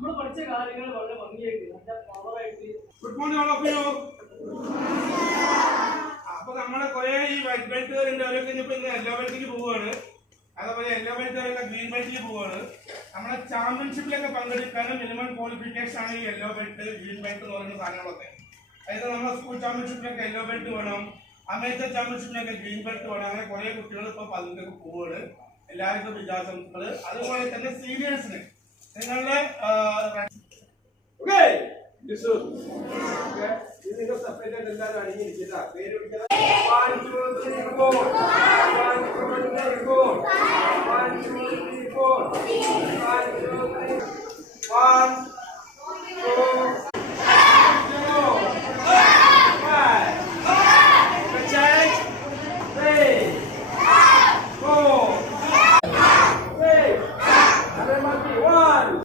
നമ്മൾ പഠിച്ച കാര്യങ്ങൾ വളരെ ഭംഗിയായിട്ട് നല്ല പവറായിട്ട്. Good morning all of you. അപ്പൊ നമ്മളെ കുറെ ഈ വൈറ്റ് ബെൽറ്റുകാരുണ്ട്, അവരൊക്കെ ഇനിയിപ്പോ ഇന്ന് യെല്ലോ ബെൽറ്റിലേക്ക് പോവുകയാണ്. അതേപോലെ യെല്ലോ ബെൽറ്റുകാരൊക്കെ ഗ്രീൻ ബെൽറ്റിലേക്ക് പോവുകയാണ്. നമ്മുടെ ചാമ്പ്യൻഷിപ്പിലൊക്കെ പങ്കെടുക്കാനും മിനിമം ക്വാളിഫിക്കേഷൻ ആണ് ഈ യെല്ലോ ബെൽറ്റ് ഗ്രീൻ ബെൽറ്റ് എന്ന് പറയുന്ന സാധനങ്ങളൊക്കെ. അതായത് നമ്മുടെ സ്കൂൾ ചാമ്പ്യൻഷിപ്പിലൊക്കെ യെല്ലോ ബെൽറ്റ് വേണം, അമേച്ചർ ചാമ്പ്യൻഷിപ്പിലൊക്കെ ഗ്രീൻ ബെൽറ്റ് വേണം. അങ്ങനെ കുറെ കുട്ടികൾ ഇപ്പൊ പതിനൊക്കെ പോവുകയാണ്. എല്ലാവർക്കും വിജയാശംസകള്. അതുപോലെ തന്നെ സീനിയേഴ്സിന് നിങ്ങളുടെ നിങ്ങൾ സെപ്പറേറ്റ് ആയിട്ട് എല്ലാവരും അടങ്ങിയിരിക്കില്ല. പേര് വിളിക്കുന്നത്